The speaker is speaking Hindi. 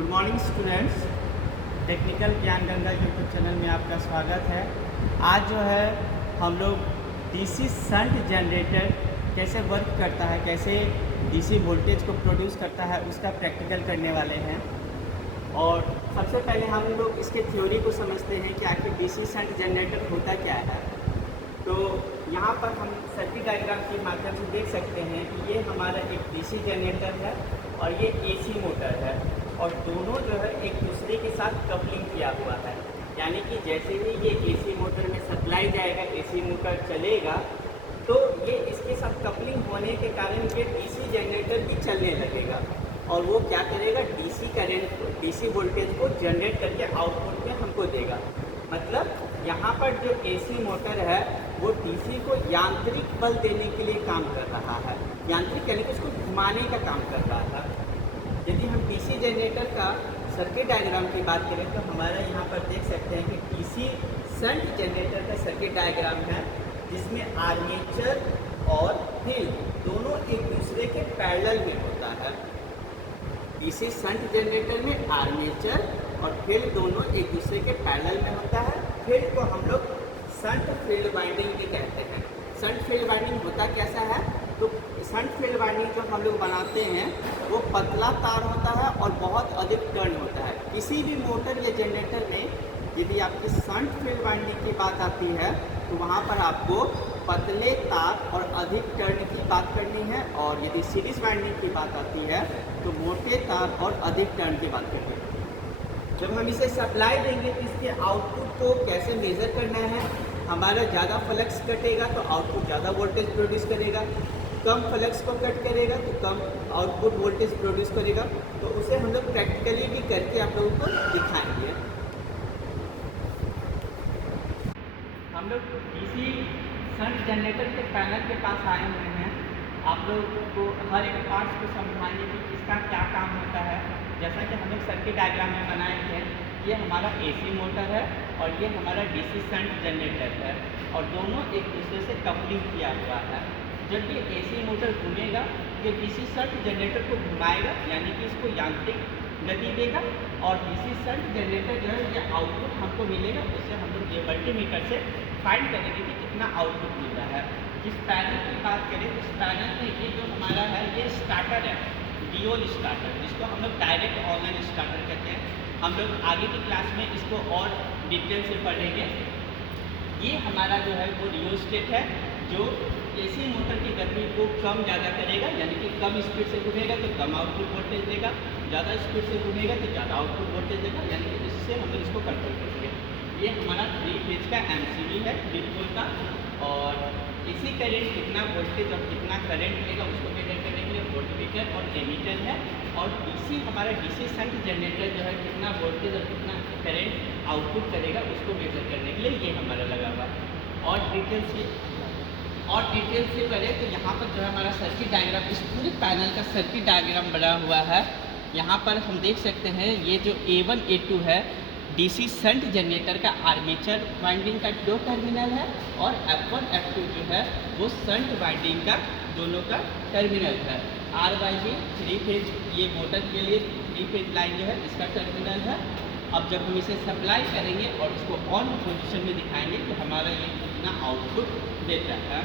Good morning students. टेक्निकल ज्ञान गंगा यूट्यूब चैनल में आपका स्वागत है। आज जो है हम लोग डीसी शंट जनरेटर कैसे वर्क करता है, कैसे डीसी वोल्टेज को प्रोड्यूस करता है, उसका प्रैक्टिकल करने वाले हैं। और सबसे पहले हम लोग इसके थ्योरी को समझते हैं कि आखिर डीसी शंट जनरेटर होता क्या है। तो यहाँ पर हम सर्किट डायग्राम के माध्यम से देख सकते हैं कि ये हमारा एक डीसी जनरेटर है और ये एसी मोटर है, और दोनों जो है एक दूसरे के साथ कपलिंग किया हुआ है। यानी कि जैसे ही ये एसी मोटर में सप्लाई जाएगा, एसी मोटर चलेगा, तो ये इसके साथ कपलिंग होने के कारण ये डीसी जनरेटर भी चलने लगेगा और वो क्या करेगा, डीसी करंट, डीसी वोल्टेज को जनरेट करके आउटपुट में हमको देगा। मतलब यहाँ पर जो एसी मोटर है वो डीसी को यांत्रिक बल देने के लिए काम कर रहा है, यांत्रिक यानी कि उसको घुमाने का काम कर रहा है। यदि हम डीसी जनरेटर का सर्किट डायग्राम की बात करें तो हमारा यहाँ पर देख सकते हैं कि डीसी शंट जनरेटर का सर्किट डायग्राम है, जिसमें आर्मेचर और फील्ड दोनों एक दूसरे के पैरेलल में होता है। डीसी शंट जनरेटर में आर्मेचर और फील्ड दोनों एक दूसरे के पैरेलल में होता है। फील्ड को हम लोग शंट फील्ड वाइंडिंग भी कहते हैं। शंट फील्ड वाइंडिंग होता कैसा है, तो शंट फील्ड वाइंडिंग जो हम लोग बनाते हैं वो पतला तार होता है और बहुत अधिक टर्न होता है। किसी भी मोटर या जनरेटर में यदि आपकी शंट फील्ड वाइंडिंग की बात आती है तो वहाँ पर आपको पतले तार और अधिक टर्न की बात करनी है, और यदि सीरीज वाइंडिंग की बात आती है तो मोटे तार और अधिक टर्न की बात करनी है। जब हम इसे सप्लाई देंगे तो इसके आउटपुट को कैसे मेज़र करना है। हमारा ज़्यादा फ्लक्स कटेगा तो आउटपुट ज़्यादा वोल्टेज प्रोड्यूस करेगा, कम फ्लक्स को कट करेगा तो कम आउटपुट वोल्टेज प्रोड्यूस करेगा। तो उसे हम लोग प्रैक्टिकली भी करके आप लोगों को दिखाएंगे। हम लोग डीसी शंट जनरेटर के पैनल के पास आए हुए हैं। आप लोग को हर एक पार्ट्स को समझाएंगे कि इसका क्या काम होता है। जैसा कि हम लोग सर्किट डायग्राम में बनाए थे, ये हमारा एसी मोटर है और ये हमारा डीसी शंट जनरेटर है, और दोनों एक दूसरे से कपलिंग किया हुआ है। जब ये एसी मोटर घूमेगा, ये डीसी शंट जनरेटर को घुमाएगा, यानी कि इसको यांत्रिक गति देगा, और डीसी शंट जनरेटर जो है ये आउटपुट हमको मिलेगा। उससे हम लोग ये मल्टीमीटर से फाइंड करेंगे कि कितना आउटपुट मिल रहा है। जिस पैनल की बात करें तो इस पैनल में ये जो हमारा है ये स्टार्टर है, डियोल स्टार्टर, जिसको हम लोग डायरेक्ट ऑनलाइन स्टार्टर कहते हैं। हम लोग आगे की क्लास में इसको और डिटेल से पढ़ेंगे। ये हमारा जो है वो रियोस्टेट है, जो एसी मोटर की गति को कम ज़्यादा करेगा, यानी कि कम स्पीड से घूमेगा तो कम आउटपुट वोल्टेज देगा, ज़्यादा स्पीड से घूमेगा तो ज़्यादा आउटपुट वोल्टेज देगा, यानी कि इससे हम लोग इसको कंट्रोल करेंगे। ये हमारा 3 फेज का एमसीबी है, 3 पोल का, और इसी करंट कितना वोल्टेज और कितना करंट लेगा उसको मेजर करने के लिए वोल्टमीटर और एमीटर है। और डीसी हमारा डीसी शंट जनरेटर जो है कितना वोल्टेज और कितना करंट आउटपुट करेगा उसको मेजर करने के लिए ये हमारा लगा हुआ है। और डिटेल से करें तो यहाँ पर जो है हमारा सर्किट डायग्राम, इस पूरे पैनल का सर्किट डायग्राम बना हुआ है। यहाँ पर हम देख सकते हैं ये जो A1 A2 है डीसी शंट जनरेटर का आर्मेचर वाइंडिंग का 2 टर्मिनल है, और F1 F2 जो है वो शंट वाइंडिंग का दोनों का टर्मिनल है। RYB 3 फेज, ये मोटर के लिए 3 फेज लाइन जो है इसका टर्मिनल है। अब जब हम इसे सप्लाई करेंगे और इसको ऑन पोजीशन में दिखाएंगे तो हमारा ये कितना आउटपुट देता है।